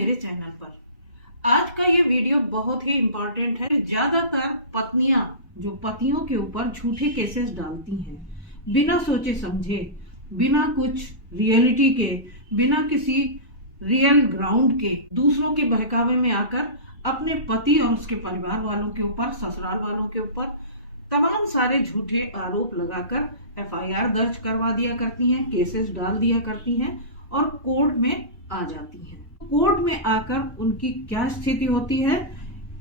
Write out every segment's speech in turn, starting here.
मेरे चैनल पर। आज का ये वीडियो बहुत ही इम्पोर्टेंट है। ज्यादातर पत्नियां जो पतियों के ऊपर झूठे केसेस डालती हैं, बिना सोचे समझे, बिना कुछ रियलिटी के, बिना किसी रियल ग्राउंड के, दूसरों के बहकावे में आकर अपने पति और उसके परिवार वालों के ऊपर, ससुराल वालों के ऊपर तमाम सारे झूठे आरोप लगाकर एफआईआर दर्ज करवा दिया करती हैं, केसेस डाल दिया करती हैं और कोर्ट में आ जाती हैं। कोर्ट में आकर उनकी क्या स्थिति होती है,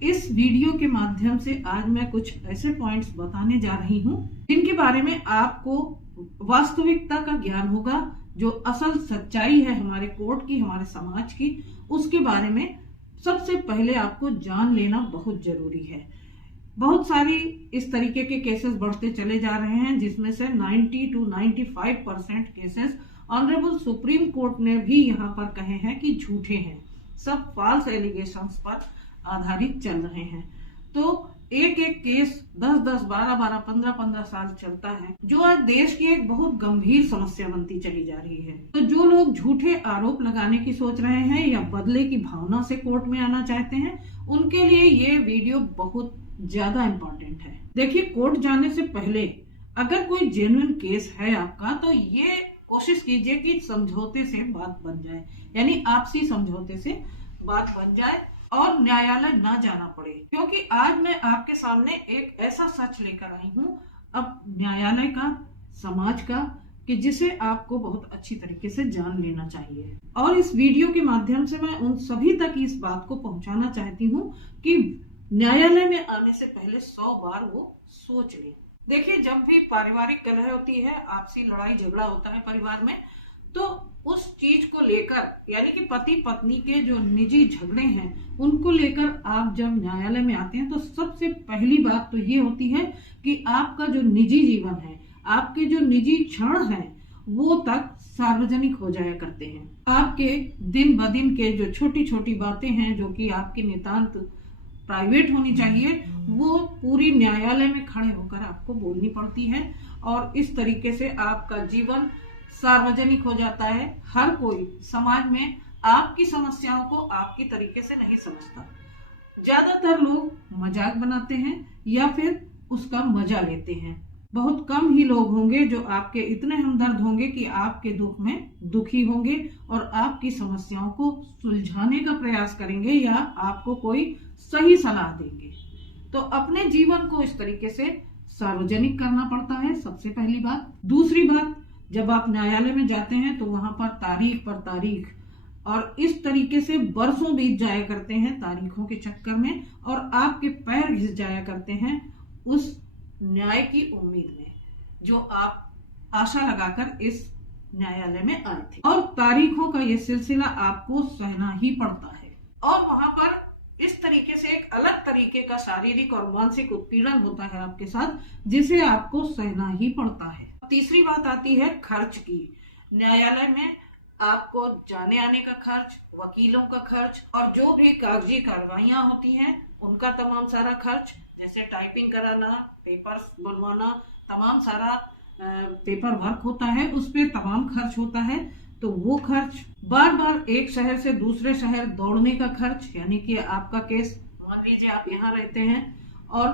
इस वीडियो के माध्यम से आज मैं कुछ ऐसे पॉइंट्स बताने जा रही हूँ जिनके बारे में आपको वास्तविकता का ज्ञान होगा। जो असल सच्चाई है हमारे कोर्ट की, हमारे समाज की, उसके बारे में सबसे पहले आपको जान लेना बहुत जरूरी है। बहुत सारी इस तरीके के केसेस बढ़ते चले जा रहे हैं, जिसमें से 90 to 95% cases honourable supreme court ने भी यहाँ पर कहे हैं कि झूठे हैं, सब फॉल्स एलिगेशंस पर आधारित चल रहे हैं। तो एक एक केस 10-10, 12-12, 15-15 साल चलता है, जो आज देश की एक बहुत गंभीर समस्या बनती चली जा रही है। तो जो लोग झूठे आरोप लगाने की सोच रहे हैं या बदले की भावना से कोर्ट में आना चाहते हैं, उनके लिए ये वीडियो बहुत ज्यादा इम्पोर्टेंट है। देखिए, कोर्ट जाने से पहले अगर कोई जेन्युइन केस है आपका, तो ये कोशिश कीजिए कि समझौते से बात बन जाए, यानी आपसी समझौते से बात बन जाए और न्यायालय ना जाना पड़े। क्योंकि आज मैं आपके सामने एक ऐसा सच लेकर आई हूँ, अब न्यायालय का, समाज का, कि जिसे आपको बहुत अच्छी तरीके से जान लेना चाहिए। और इस वीडियो के माध्यम से मैं उन सभी तक इस बात को पहुंचाना चाहती हूँ कि न्यायालय में आने से पहले 100 बार वो सोच लें। देखिए, जब भी पारिवारिक कलह होती है, आपसी लड़ाई झगड़ा होता है परिवार में, तो उस चीज को लेकर, यानी कि पति पत्नी के जो निजी झगड़े हैं उनको लेकर आप जब न्यायालय में आते हैं, तो सबसे पहली बात तो ये होती है कि आपका जो निजी जीवन है, आपके जो निजी क्षण हैं, वो तक सार्वजनिक हो जाया करते हैं। आपके दिन ब दिन के जो छोटी छोटी बातें हैं, जो कि आपके नितांत प्राइवेट होनी चाहिए, वो पूरी न्यायालय में खड़े होकर आपको बोलनी पड़ती है। और इस तरीके से आपका जीवन सार्वजनिक हो जाता है। हर कोई समाज में आपकी समस्याओं को आपकी तरीके से नहीं समझता। ज्यादातर लोग मजाक बनाते हैं या फिर उसका मजा लेते हैं। बहुत कम ही लोग होंगे जो आपके इतने हमदर्द होंगे कि आपके दुख में दुखी होंगे और आपकी समस्याओं को सुलझाने का प्रयास करेंगे या आपको कोई सही सलाह देंगे। तो अपने जीवन को इस तरीके से सार्वजनिक करना पड़ता है, सबसे पहली बात। दूसरी बात, जब आप न्यायालय में जाते हैं तो वहां पर तारीख और इस तरीके से बरसों बीत जाया करते हैं तारीखों के चक्कर में, और आपके पैर घिस जाया करते हैं उस न्याय की उम्मीद में जो आप आशा लगाकर इस न्यायालय में आए थे। और तारीखों का ये सिलसिला आपको सहना ही पड़ता है। और वहां पर इस तरीके से एक अलग तरीके का शारीरिक और मानसिक उत्पीड़न होता है आपके साथ, जिसे आपको सहना ही पड़ता है। तीसरी बात आती है खर्च की। न्यायालय में आपको जाने आने का खर्च, वकीलों का खर्च और जो भी कागजी कार्रवाइयां होती हैं उनका तमाम सारा खर्च, जैसे टाइपिंग कराना, पेपर्स बनवाना, तमाम सारा पेपर वर्क होता है, उस पे तमाम खर्च होता है। तो वो खर्च, बार बार एक शहर से दूसरे शहर दौड़ने का खर्च, यानी कि आपका केस, मान लीजिए आप यहाँ रहते हैं और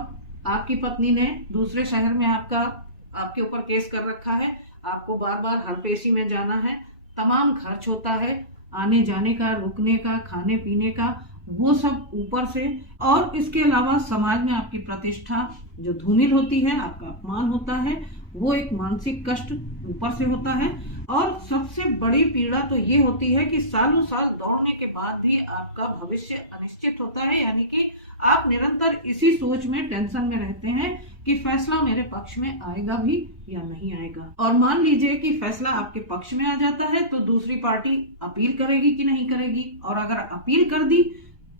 आपकी पत्नी ने दूसरे शहर में आपके ऊपर केस कर रखा है, आपको बार बार हर पेशी में जाना है, तमाम खर्च होता है, आने जाने का, रुकने का, खाने पीने का, वो सब ऊपर से। और इसके अलावा समाज में आपकी प्रतिष्ठा जो धूमिल होती है, आपका अपमान होता है, वो एक मानसिक कष्ट ऊपर से होता है। और सबसे बड़ी पीड़ा तो ये होती है कि सालों साल दौड़ने के बाद भी आपका भविष्य अनिश्चित होता है, यानी कि आप निरंतर इसी सोच में, टेंशन में रहते हैं कि फैसला मेरे पक्ष में आएगा भी या नहीं आएगा। और मान लीजिए कि फैसला आपके पक्ष में आ जाता है, तो दूसरी पार्टी अपील करेगी कि नहीं करेगी, और अगर अपील कर दी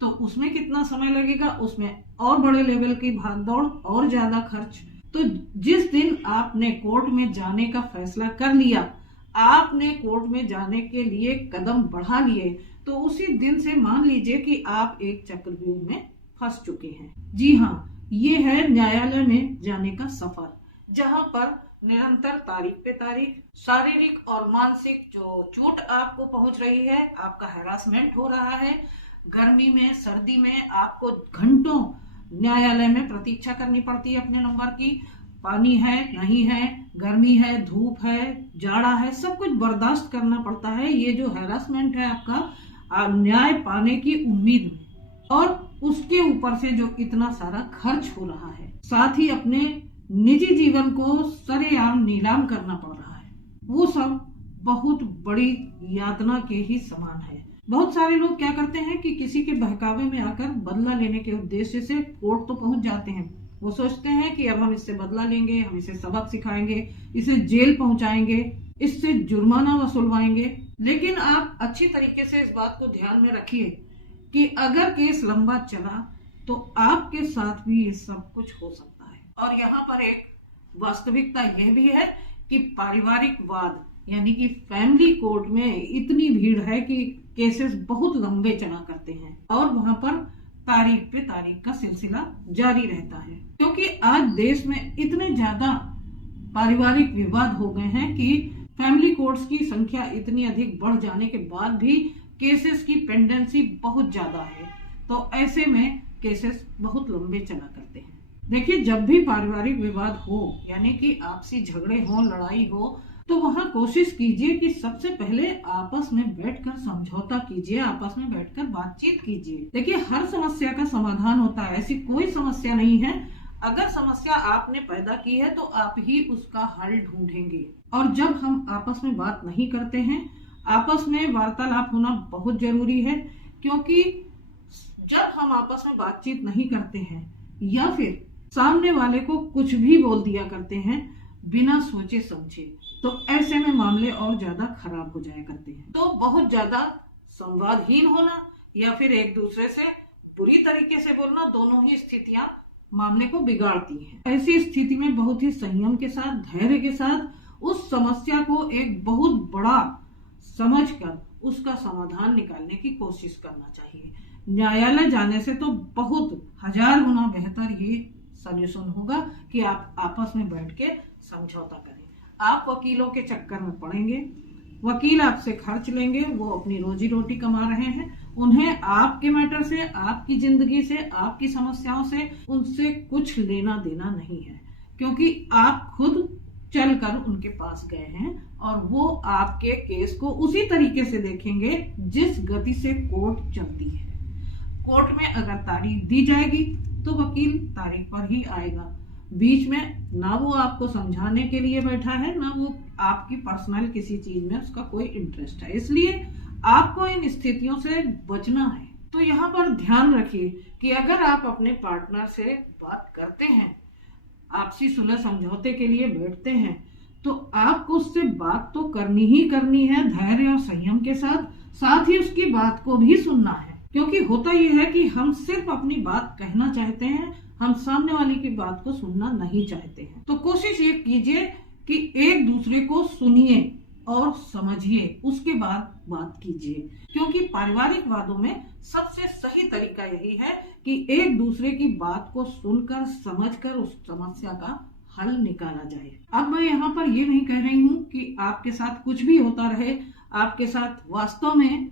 तो उसमें कितना समय लगेगा, उसमें और बड़े लेवल की भागदौड़ और ज्यादा खर्च। तो जिस दिन आपने कोर्ट में जाने का फैसला कर लिया, आपने कोर्ट में जाने के लिए कदम बढ़ा लिए, तो उसी दिन से मान लीजिए कि आप एक चक्रव्यूह में फंस चुके हैं। जी हाँ, ये है न्यायालय में जाने का सफर, जहां पर निरंतर तारीख पे तारीख, शारीरिक और मानसिक जो चोट आपको पहुंच रही है, आपका हैरासमेंट हो रहा है, गर्मी में सर्दी में आपको घंटों न्यायालय में प्रतीक्षा करनी पड़ती है अपने नंबर की, पानी है नहीं है, गर्मी है धूप है जाड़ा है, सब कुछ बर्दाश्त करना पड़ता है। ये जो हैरासमेंट है आपका न्याय पाने की उम्मीद में, और उसके ऊपर से जो इतना सारा खर्च हो रहा है, साथ ही अपने निजी जीवन को सरेआम नीलाम करना पड़ रहा है, वो सब बहुत बड़ी यातना के ही समान है। बहुत सारे लोग क्या करते हैं कि किसी के बहकावे में आकर बदला लेने के उद्देश्य से कोर्ट तो पहुंच जाते हैं। वो सोचते हैं कि अब हम इससे बदला लेंगे, हम इसे सबक सिखाएंगे, इसे जेल पहुंचाएंगे, इससे जुर्माना वसूलवाएंगे। लेकिन आप अच्छी तरीके से इस बात को ध्यान में रखिए कि अगर केस लंबा चला तो आपके साथ भी ये सब कुछ हो सकता है। और यहाँ पर एक वास्तविकता यह भी है कि पारिवारिक वाद यानी कि फैमिली कोर्ट में इतनी भीड़ है कि केसेस बहुत लंबे चला करते हैं और वहां पर तारीख पे तारीख का सिलसिला जारी रहता है, क्योंकि आज देश में इतने ज्यादा पारिवारिक विवाद हो गए हैं कि फैमिली कोर्ट्स की संख्या इतनी अधिक बढ़ जाने के बाद भी केसेस की पेंडेंसी बहुत ज्यादा है, तो ऐसे में केसेस बहुत लंबे चला करते हैं। देखिए, जब भी पारिवारिक विवाद हो यानी कि आपसी झगड़े हो, लड़ाई हो, तो वहां कोशिश कीजिए कि सबसे पहले आपस में बैठकर समझौता कीजिए, आपस में बैठकर बातचीत कीजिए। देखिए, हर समस्या का समाधान होता है, ऐसी कोई समस्या नहीं है। अगर समस्या आपने पैदा की है तो आप ही उसका हल ढूंढेंगे। और जब हम आपस में बात नहीं करते हैं, आपस में वार्तालाप होना बहुत जरूरी है, क्योंकि जब हम आपस में बातचीत नहीं करते हैं या फिर सामने वाले को कुछ भी बोल दिया करते हैं बिना सोचे समझे, तो ऐसे में मामले और ज्यादा खराब हो जाया करते हैं। तो बहुत ज्यादा संवादहीन होना या फिर एक दूसरे से बुरी तरीके से बोलना, दोनों ही स्थितियां मामले को बिगाड़ती हैं। ऐसी स्थिति में बहुत ही संयम के साथ, धैर्य के साथ उस समस्या को एक बहुत बड़ा समझकर उसका समाधान निकालने की कोशिश करना चाहिए। न्यायालय जाने से तो बहुत हजार गुना बेहतर ये सॉल्यूशन होगा कि आप आपस में बैठ के समझौता करें। आप वकीलों के चक्कर में पड़ेंगे, वकील आपसे खर्च लेंगे, वो अपनी रोजी रोटी कमा रहे हैं, उन्हें आपके मैटर से, आपकी जिंदगी से, आपकी समस्याओं से उनसे कुछ लेना देना नहीं है, क्योंकि आप खुद चलकर उनके पास गए हैं और वो आपके केस को उसी तरीके से देखेंगे जिस गति से कोर्ट चलती है। कोर्ट में अगर तारीख दी जाएगी तो वकील तारीख पर ही आएगा, बीच में ना वो आपको समझाने के लिए बैठा है, ना वो आपकी पर्सनल किसी चीज में उसका कोई इंटरेस्ट है। इसलिए आपको इन स्थितियों से बचना है। तो यहाँ पर ध्यान रखिए कि अगर आप अपने पार्टनर से बात करते हैं, आपसी सुलह समझौते के लिए बैठते हैं, तो आपको उससे बात तो करनी ही करनी है, धैर्य और संयम के साथ, साथ ही उसकी बात को भी सुनना है। क्योंकि होता यह है कि हम सिर्फ अपनी बात कहना चाहते हैं, हम सामने वाले की बात को सुनना नहीं चाहते हैं। तो कोशिश ये कीजिए कि एक दूसरे को सुनिए और समझिए, उसके बाद बात कीजिए, क्योंकि पारिवारिक वादों में सबसे सही तरीका यही है कि एक दूसरे की बात को सुनकर, समझकर उस समस्या का हल निकाला जाए। अब मैं यहाँ पर ये नहीं कह रही हूँ कि आपके साथ कुछ भी होता रहे, आपके साथ वास्तव में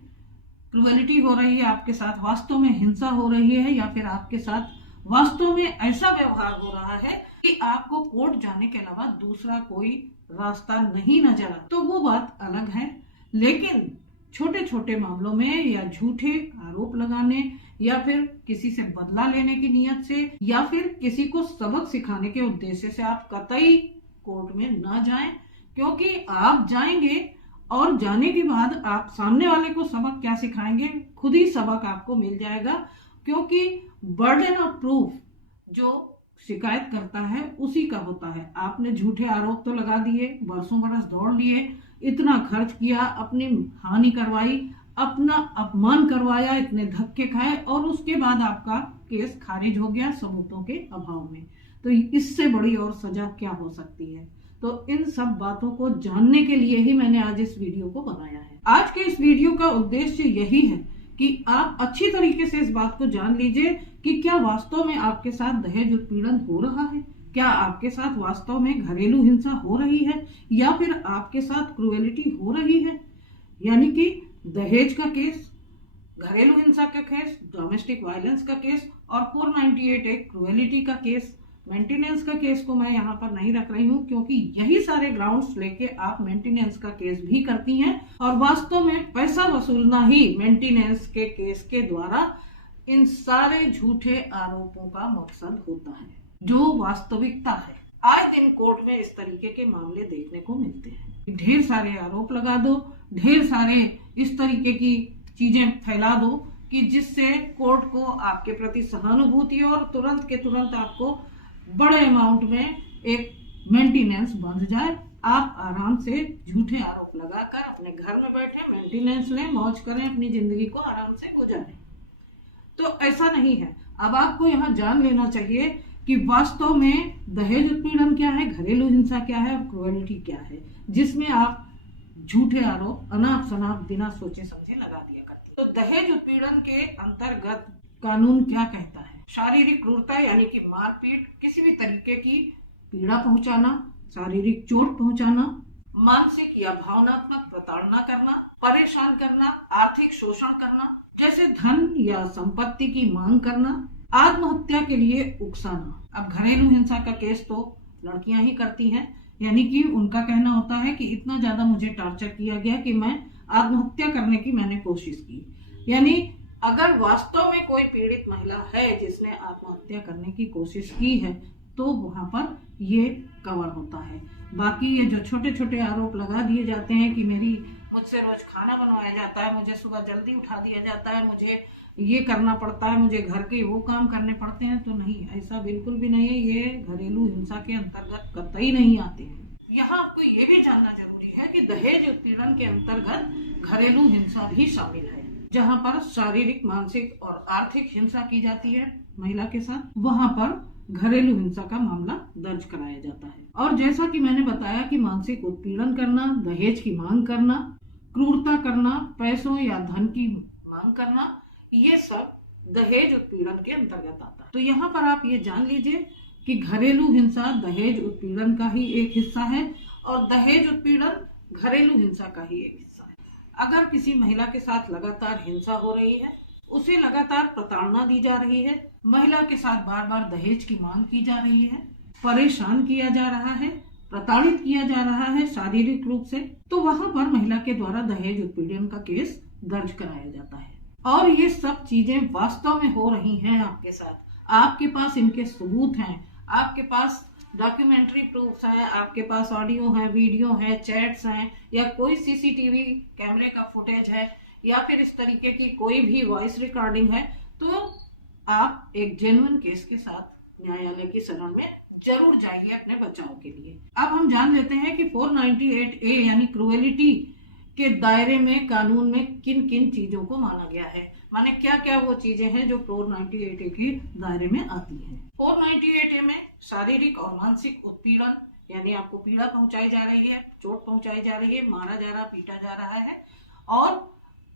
क्रूएलिटी हो रही है, आपके साथ वास्तव में हिंसा हो रही है, या फिर आपके साथ वास्तव में ऐसा व्यवहार हो रहा है कि आपको कोर्ट जाने के अलावा दूसरा कोई रास्ता नहीं नजर आता, तो वो बात अलग है। लेकिन छोटे छोटे मामलों में या झूठे आरोप लगाने या फिर किसी से बदला लेने की नियत से या फिर किसी को सबक सिखाने के उद्देश्य से आप कतई कोर्ट में ना जाएं, क्योंकि आप जाएंगे और जाने के बाद आप सामने वाले को सबक क्या सिखाएंगे, खुद ही सबक आपको मिल जाएगा। क्योंकि बर्डन ऑफ प्रूफ जो शिकायत करता है उसी का होता है। आपने झूठे आरोप तो लगा दिए, बरसों बरस दौड़ लिए, इतना खर्च किया, अपनी हानि करवाई, अपना अपमान करवाया, इतने धक्के खाए, और उसके बाद आपका केस खारिज हो गया सबूतों के अभाव में। तो इससे बड़ी और सजा क्या हो सकती है। तो इन सब बातों को जानने के लिए ही मैंने आज इस वीडियो को बनाया है। आज के इस वीडियो का उद्देश्य यही है कि आप अच्छी तरीके से इस बात को जान लीजिए कि क्या वास्तव में आपके साथ दहेज उत्पीड़न हो रहा है, क्या आपके साथ वास्तव में घरेलू हिंसा हो रही है या फिर आपके साथ क्रूएलिटी हो रही है। यानी कि दहेज का केस, घरेलू हिंसा का केस, डोमेस्टिक वायलेंस का केस और 498 एक क्रूएलिटी का केस, मेंटेनेंस का केस को मैं यहाँ पर नहीं रख रही हूँ क्योंकि यही सारे ग्राउंड्स लेके आप मेंटेनेंस का केस भी करती हैं और वास्तव में पैसा वसूलना ही मेंटेनेंस के केस के द्वारा इन सारे झूठे आरोपों का मकसद होता है, जो वास्तविकता है। आए दिन कोर्ट में इस तरीके के मामले देखने को मिलते हैं। ढेर सारे आरोप लगा दो, ढेर सारे इस तरीके की चीजें फैला दो कि जिससे कोर्ट को आपके प्रति सहानुभूति और तुरंत के तुरंत आपको बड़े अमाउंट में एक मेंटेनेंस बंध जाए। आप आराम से झूठे आरोप लगाकर अपने घर में बैठे मेंटेनेंस लें, मौज करें, अपनी जिंदगी को आराम से गुजारें। तो ऐसा नहीं है। अब आपको यहाँ जान लेना चाहिए कि वास्तव में दहेज उत्पीड़न क्या है, घरेलू हिंसा क्या है और क्रूएलिटी क्या है, जिसमें आप झूठे आरोप अनाप शनाप बिना सोचे समझे लगा दिया करते। तो दहेज उत्पीड़न के अंतर्गत कानून क्या कहता है? शारीरिक क्रूरता यानी कि मारपीट, किसी भी तरीके की पीड़ा पहुंचाना, शारीरिक चोट पहुंचाना, मानसिक या भावनात्मक प्रताड़ना करना, परेशान करना, आर्थिक शोषण करना, जैसे धन या संपत्ति की मांग करना, आत्महत्या के लिए उकसाना। अब घरेलू हिंसा का केस तो लड़कियां ही करती हैं, यानी कि उनका कहना होता है कि इतना ज्यादा मुझे टॉर्चर किया गया कि मैं आत्महत्या करने की मैंने कोशिश की। यानी अगर वास्तव में कोई पीड़ित महिला है जिसने आत्महत्या करने की कोशिश की है तो वहां पर ये कवर होता है। बाकी ये जो छोटे छोटे आरोप लगा दिए जाते हैं कि मुझसे रोज खाना बनवाया जाता है, मुझे सुबह जल्दी उठा दिया जाता है, मुझे ये करना पड़ता है, मुझे घर के वो काम करने पड़ते हैं, तो नहीं, ऐसा बिल्कुल भी नहीं है। ये घरेलू हिंसा के अंतर्गत कतई नहीं आते हैं। यहाँ आपको ये भी जानना जरूरी है कि दहेज उत्पीड़न के अंतर्गत घरेलू हिंसा भी शामिल है, जहाँ पर शारीरिक, मानसिक और आर्थिक हिंसा की जाती है महिला के साथ, वहाँ पर घरेलू हिंसा का मामला दर्ज कराया जाता है। और जैसा कि मैंने बताया कि मानसिक उत्पीड़न करना, दहेज की मांग करना, क्रूरता करना, पैसों या धन की मांग करना, ये सब दहेज उत्पीड़न के अंतर्गत आता है। तो यहाँ पर आप ये जान लीजिए कि घरेलू हिंसा दहेज उत्पीड़न का ही एक हिस्सा है और दहेज उत्पीड़न घरेलू हिंसा का ही एक हिस्सा है। अगर किसी महिला के साथ लगातार हिंसा हो रही है, उसे लगातार प्रताड़ना दी जा रही है, महिला के साथ बार बार दहेज की मांग की जा रही है, परेशान किया जा रहा है, प्रताड़ित किया जा रहा है शारीरिक रूप से, तो वहां पर महिला के द्वारा दहेज उत्पीड़न का केस दर्ज कराया जाता है। और ये सब चीजें वास्तव में हो रही हैं आपके साथ, आपके पास इनके सबूत हैं, आपके पास डॉक्यूमेंट्री प्रूफ्स हैं, आपके पास ऑडियो है, वीडियो है, चैट्स हैं, या कोई सीसीटीवी कैमरे का फुटेज है, या फिर इस तरीके की कोई भी वॉइस रिकॉर्डिंग है, तो आप एक जेन्युइन केस के साथ न्यायालय की शरण में जरूर जाइए अपने बचाव के लिए। अब हम जान लेते हैं कि 498A यानी क्रूएलिटी के दायरे में कानून में किन किन चीजों को माना गया है, माने क्या क्या वो चीजें हैं जो 498A के दायरे में आती हैं। 498A में शारीरिक और मानसिक उत्पीड़न, यानी आपको पीड़ा पहुंचाई जा रही है, चोट पहुंचाई जा रही है, मारा जा रहा, पीटा जा रहा है, और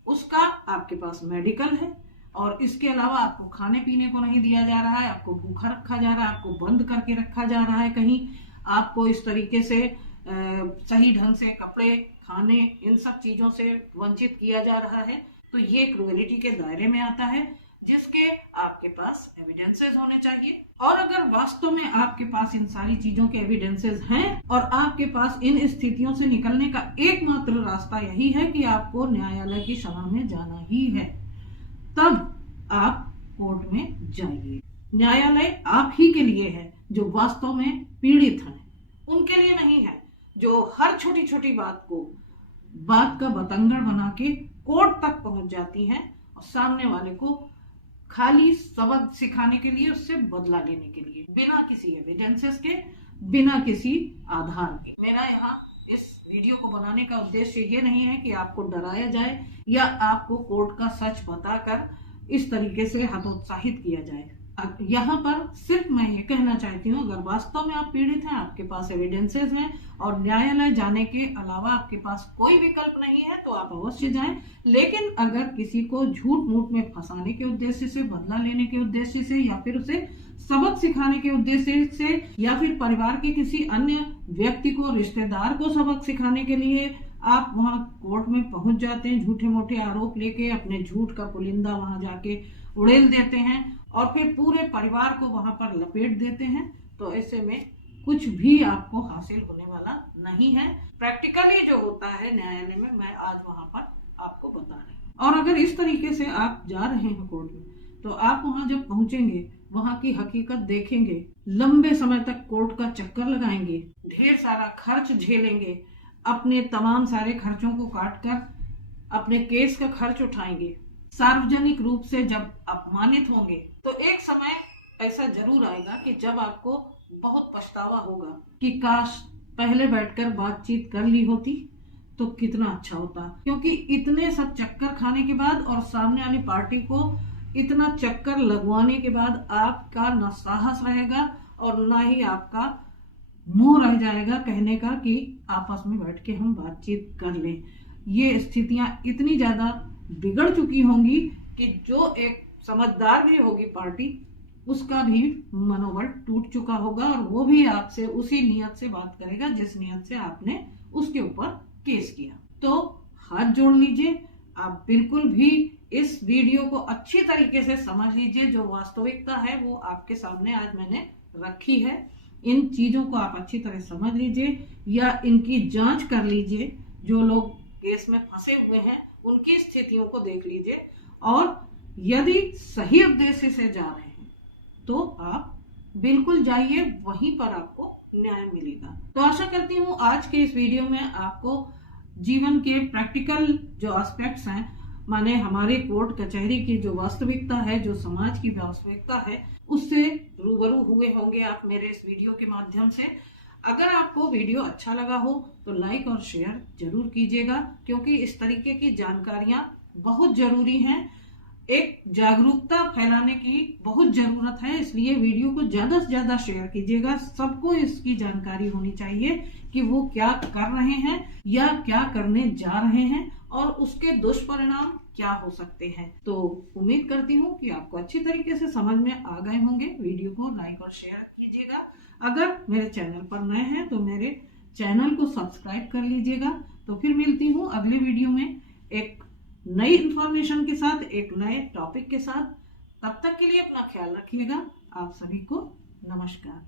उसका आपके पास मेडिकल है, और इसके अलावा आपको खाने पीने को नहीं दिया जा रहा है, आपको भूखा रखा जा रहा है, आपको बंद करके रखा जा रहा है कहीं, आपको इस तरीके से सही ढंग से कपड़े, खाने, इन सब चीजों से वंचित किया जा रहा है, तो ये क्रूएलिटी के दायरे में आता है, जिसके आपके पास एविडेंसेस होने चाहिए। और अगर वास्तव में आपके पास इन सारी चीजों के एविडेंसेस हैं और आपके पास इन स्थितियों से निकलने का एकमात्र रास्ता यही है कि आपको न्यायालय की शरण में जाना ही है, तब आप कोर्ट में जाइए। न्यायालय आप ही के लिए है जो वास्तव में पीड़ित हैं, उनके लिए नहीं है जो हर छोटी छोटी बात का बतंगड़ बना के कोर्ट तक पहुंच जाती हैं और सामने वाले को खाली सबक सिखाने के लिए, उससे बदला लेने के लिए, बिना किसी एविडेंसेस के, बिना किसी आधार के। मेरा यहाँ इस वीडियो को बनाने का उद्देश्य ये नहीं है कि आपको डराया जाए या आपको कोर्ट का सच बताकर इस तरीके से हतोत्साहित किया जाए। यहाँ पर सिर्फ मैं ये कहना चाहती हूँ, अगर वास्तव में आप पीड़ित हैं, आपके पास एविडेंसेस हैं और न्यायालय जाने के अलावा आपके पास कोई विकल्प नहीं है, तो आप अवश्य जाएं। लेकिन अगर किसी को झूठ मूठ में फंसाने के उद्देश्य से, बदला लेने के उद्देश्य से, या फिर उसे सबक सिखाने के उद्देश्य से या फिर परिवार के किसी अन्य व्यक्ति को, रिश्तेदार को सबक सिखाने के लिए आप वहां कोर्ट में पहुंच जाते हैं, झूठे मोटे आरोप लेके अपने झूठ का पुलिंदा वहां जाके उड़ेल देते हैं और फिर पूरे परिवार को वहां पर लपेट देते हैं। तो ऐसे में कुछ भी आपको हासिल होने वाला नहीं है। प्रैक्टिकली जो होता है न्यायालय में, मैं आज वहां पर आपको बता रही हूँ। और अगर इस तरीके से आप जा रहे हैं कोर्ट में, तो आप वहां जब पहुंचेंगे, वहां की हकीकत देखेंगे, लंबे समय तक कोर्ट का चक्कर लगाएंगे, ढेर सारा खर्च झेलेंगे, अपने तमाम सारे खर्चों को काटकर अपने केस का खर्च उठाएंगे, सार्वजनिक रूप से जब अपमानित होंगे, तो एक समय ऐसा जरूर आएगा कि जब आपको बहुत पछतावा होगा कि काश पहले बैठकर बातचीत कर ली होती तो कितना अच्छा होता। क्योंकि इतने सब चक्कर खाने के बाद और सामने वाली पार्टी को इतना चक्कर लगवाने के बाद आपका न साहस रहेगा और ना ही आपका मुंह रह जाएगा कहने का कि आपस में बैठ के हम बातचीत कर लें। ये स्थितियां इतनी ज्यादा बिगड़ चुकी होंगी कि जो एक समझदार भी होगी पार्टी, उसका भी मनोबल टूट चुका होगा और वो भी आपसे उसी नियत से बात करेगा जिस नियत से आपने उसके ऊपर केस किया। तो हाथ जोड़ लीजिए, आप बिल्कुल भी इस वीडियो को अच्छी तरीके से समझ लीजिए। जो वास्तविकता है वो आपके सामने आज मैंने रखी है। इन चीजों को आप अच्छी तरह समझ लीजिए या इनकी जांच कर लीजिए। जो लोग केस में फंसे हुए हैं उनकी स्थितियों को देख लीजिए और यदि सही उद्देश्य से जा रहे हैं तो आप बिल्कुल जाइए, वहीं पर आपको न्याय मिलेगा। तो आशा करती हूँ आज के इस वीडियो में आपको जीवन के प्रैक्टिकल जो एस्पेक्ट्स हैं, माने हमारे कोर्ट कचहरी की जो वास्तविकता है, जो समाज की वास्तविकता है, उससे रूबरू हुए होंगे आप मेरे इस वीडियो के माध्यम से। अगर आपको वीडियो अच्छा लगा हो तो लाइक और शेयर जरूर कीजिएगा, क्योंकि इस तरीके की जानकारियां बहुत जरूरी हैं। एक जागरूकता फैलाने की बहुत जरूरत है, इसलिए वीडियो को ज्यादा से ज्यादा शेयर कीजिएगा। सबको इसकी जानकारी होनी चाहिए कि वो क्या कर रहे हैं या क्या करने जा रहे हैं और उसके दुष्परिणाम क्या हो सकते हैं। तो उम्मीद करती हूँ कि आपको अच्छी तरीके से समझ में आ गए होंगे। वीडियो को लाइक और शेयर कीजिएगा। अगर मेरे चैनल पर नए हैं तो मेरे चैनल को सब्सक्राइब कर लीजिएगा। तो फिर मिलती हूँ अगले वीडियो में एक नई इंफॉर्मेशन के साथ, एक नए टॉपिक के साथ। तब तक के लिए अपना ख्याल रखिएगा। आप सभी को नमस्कार।